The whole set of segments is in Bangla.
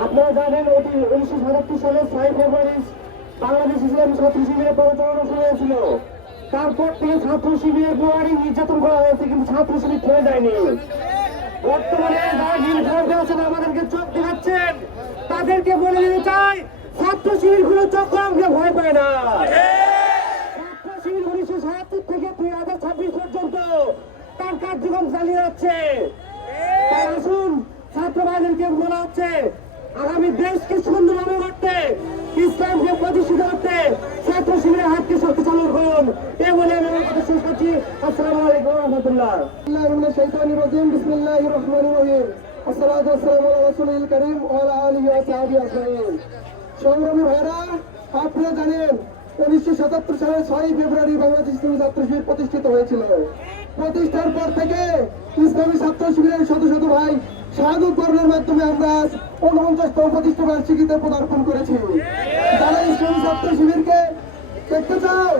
আপনারা জানেন অতি উনিশশো সাতাত্তর সালের ছয় ফেব্রুয়ারি বাংলাদেশ ইসলামী ছাত্র শিবিরের পরিচালনা শুরু হয়েছিল। তারপর থেকে ছাত্র শিবিরের প্রহারী নির্যাতন করা হয়েছে, কিন্তু ছাত্র শিবির থেমে যায়নি। বর্তমানে যারা নীলফামারীতে আছেন, আমাদেরকে চোখ দেখাচ্ছেন। তাদেরকে বলে দিতে চাই, ছাত্র শিবিরগুলো চক্রামকে ভয় পায় না। ছাত্র শিবির উনিশশো সাতাত্তর থেকে দুই হাজার ছাব্বিশ পর্যন্ত তার কার্যক্রম চালিয়ে যাচ্ছে। আসুন ছাত্র ভাইদেরকে বলা হচ্ছে আগামী দেশকে সুন্দরভাবে করতে ইসলামকে প্রতিষ্ঠিত করতে ছাত্র শিবিরের হাতকে শক্তিশালী করুন। এ বলে আমি আমার কথা শেষ করছি। আসসালামু আলাইকুম রহমতুল্লাহ। রহিম আসসালাতু আলা রাসূলিল কারীম ওয়া আলিহি ওয়া সাহবিহি আজমাইন সংগ্রামী ভাইরা জানেন, উনিশশো সাতাত্তর সালে ছয়ই ফেব্রুয়ারি বাংলাদেশ ইসলামী ছাত্র শিবির প্রতিষ্ঠিত হয়েছিল। প্রতিষ্ঠার পর থেকে ইসলামী ছাত্র শিবিরের শত শত ভাই শাহাদত মাধ্যমে আমরা আজ ঊনপঞ্চাশতম প্রতিষ্ঠা বার্ষিকীতে পদার্পণ করেছি। যারা ইসলামী ছাত্র শিবিরকে দেখতে চাও,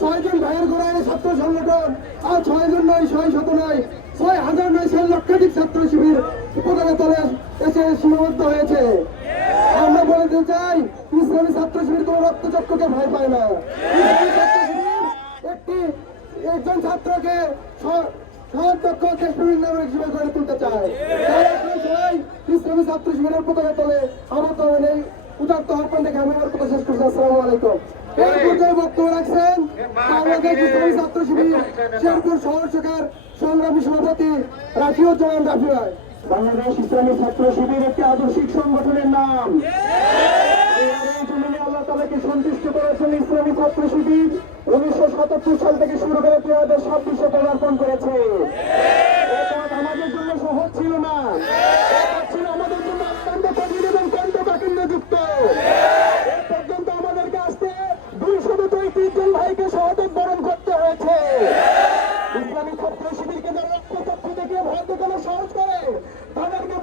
ছয়জন ভাইয়ের গোড়ায় ছাত্র সংগঠন আর ছয়জন নয়, ছয় শত নয়, ছয় হাজার নয় ছয় লক্ষাধিক ছাত্র শিবির পতাকা এসে সীমাবদ্ধ হয়েছে। আমরা বলে দিতে চাই ইসলামী ছাত্র শিবির কোনো রক্তচক্ষকে ভয় পায় না। একটি একজন ছাত্রকে স- সদক্ষ দেশপ্রেমিক নাগরিক হিসেবে গড়ে তুলতে চায়। ইসলামী ছাত্র শিবিরের পতাকা তলে আমার তো এই উদাত্ত আহ্বান দেখে আমি আমার কথা শেষ করছি। আসসালামু আলাইকুম। এই পর্যায়ে বক্তব্য রাখছেন বাংলাদেশ ইসলামী ছাত্র শিবির শেরপুর শহর শাখার সংগ্রামী সভাপতি রাফিউজ্জামান রাফি ভাই। বাংলাদেশ ইসলামী ছাত্র শিবির একটি আদর্শিক সংগঠনের নাম। এই আন্দোলনে আল্লাহ তালাকে সন্তুষ্ট করেছেন ইসলামী ছাত্র শিবির। উনিশশো সাতাত্তর সাল থেকে শুরু করে দুই হাজার ছাব্বিশে পদার্পণ করেছে এ পথ আমাদের জন্য সহজ ছিল না এ পথ ছিল আমাদের জন্য অত্যন্ত কঠিন এবং কণ্ঠকাঠিন্য যুক্ত এ পর্যন্ত আমাদেরকে আসতে দুইশত পঁয়ত্রিশ জন ভাইকে সহযোগ বরণ করতে হয়েছে ইসলামী ছাত্র শিবিরকে যারা রক্তচক্ষ থেকে ভয় দেখানো সাহস করে তাদেরকে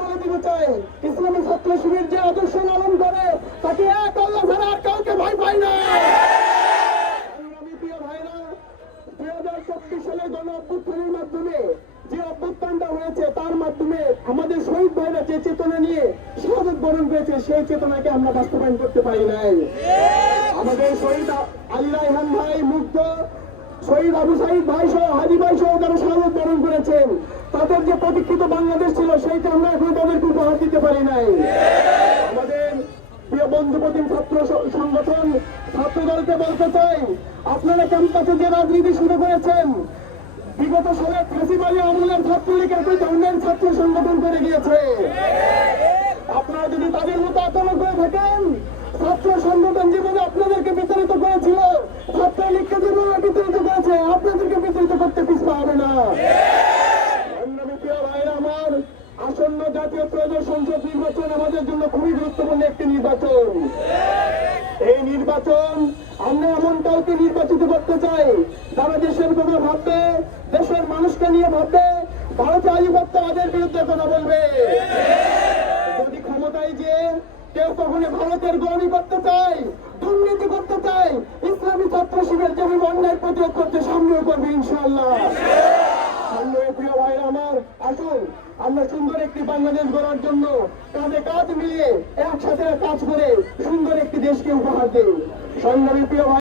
বলে ইসলামী ছাত্র শিবির যে আদর্শ লালন করে, তাকে এক আল্লাহ ছাড়া আর কাউকে ভয় পায় না। দুই হাজার চব্বিশ সালে গণ অভ্যুত্থানের মাধ্যমে যে অভ্যুত্থানটা হয়েছে, তার মাধ্যমে আমাদের শহীদ ভাইরা যে চেতনা নিয়ে শাহাদত বরণ করেছে, সেই চেতনাকে আমরা বাস্তবায়ন করতে পারি নাই। আমাদের শহীদ আলী রায়হান ভাই, মুগ্ধ শহীদ আবু সাইদ ভাই সহ, হাজি ভাই সহ, যারা শাহাদত বরণ করেছেন তাদের যে প্রতীক্ষিত বাংলাদেশ ছিল, সেইটা আমরা এখন তাদেরকে উপহার দিতে পারি নাই। আমাদের প্রিয় বন্ধু প্রতিম ছাত্র সংগঠন ছাত্র দলকে বলতে চাই, আপনারা ক্যাম্পাসে যে রাজনীতি শুরু করেছেন, বিগত সালে ফেসিবালী আমলের ছাত্রলীগ একই ধরনের ছাত্র সংগঠন করে গিয়েছে। আপনারা যদি তাদের মতো আচরণ করে থাকেন, ছাত্র সংগঠন যেভাবে আপনাদেরকে বিতাড়িত করেছিল, ছাত্রলীগকে যেভাবে বিতাড়িত করেছে, আপনাদেরকে বিতাড়িত করতে পিছপা হবে না সংগ্রামী প্রিয় ভাইরা আমার আসন্ন জাতীয় সংসদ নির্বাচন আমাদের জন্য খুবই গুরুত্বপূর্ণ একটি নির্বাচন। এই নির্বাচন আমরা এমন কাউকে নির্বাচিত করতে চাই, যারা দেশের কথা ভাববে, দেশের মানুষকে নিয়ে ভাববে, ভারতীয় আধিপত্যবাদের বিরুদ্ধে কথা বলবে। যদি ক্ষমতায় যে কেউ কখনো ভারতের গরমি করতে চায়, দুর্নীতি করতে চায়, ইসলামী ছাত্র শিবির যেভাবে অন্যায় প্রতিরোধ করতে সামনেও করবে ইনশাআল্লাহ। সংগ্রামী প্রিয় ভাইরা আমার আসুন। আমরা সুন্দর একটি বাংলাদেশ গড়ার জন্য কাঁধে কাঁধ মিলিয়ে একসাথে কাজ করে সুন্দর একটি দেশকে উপহার দেই। সংগ্রামী প্রিয় ভাই